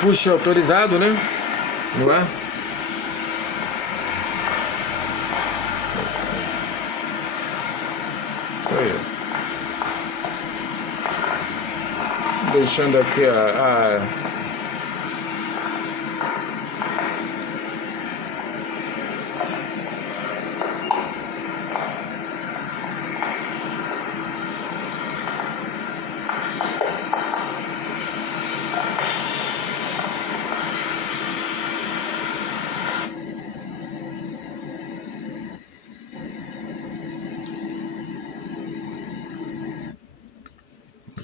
puxa autorizado, né? Vamos lá. Isso aí. Deixando aqui a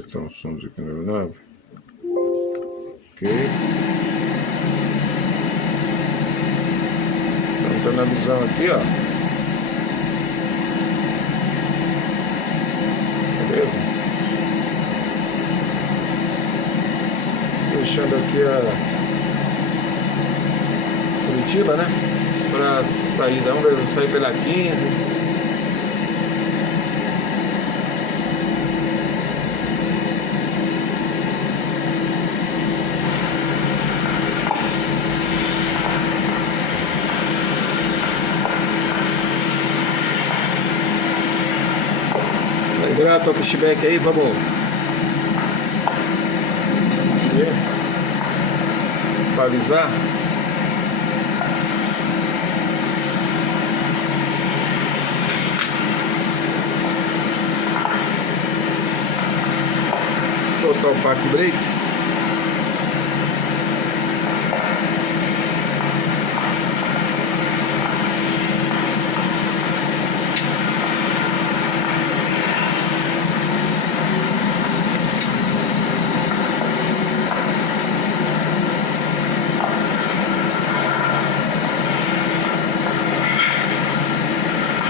então, somos aqui no 9. Ok. Então tá na visão aqui, ó. Beleza? Deixando aqui a Curitiba, né? Pra saída, vamos sair pela 15. Grato ao pushback aí, vamos ver, balizar. Soltar o park brake.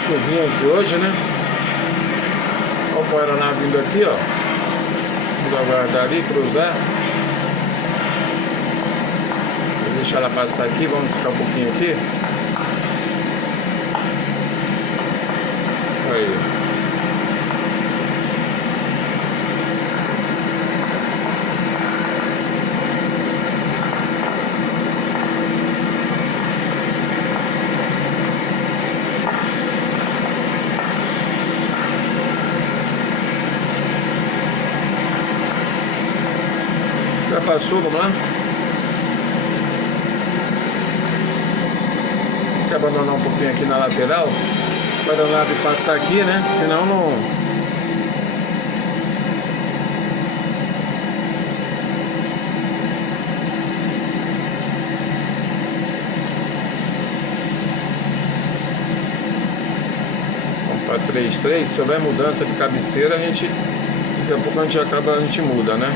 Chuvinha aqui hoje, né? Olha o Paraná vindo aqui, ó. Vamos aguardar ali, cruzar. Vou deixar ela passar aqui, vamos ficar um pouquinho aqui. Aí. Já passou, vamos lá. Tem que abandonar um pouquinho aqui na lateral para a nave passar aqui, né? Senão não. Vamos para 3-3. Se houver mudança de cabeceira, daqui a pouco a gente muda, né?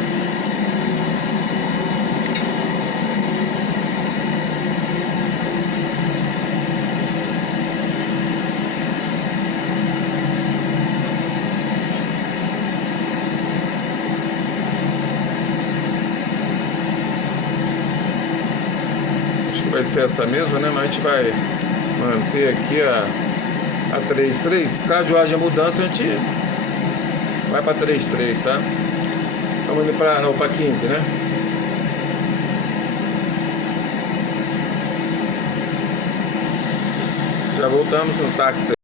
Vai ser essa mesma, né? Mas a gente vai manter aqui a 3-3. Caso haja mudança, a gente vai para 3-3, tá? Estamos indo para 15, né? Já voltamos no táxi.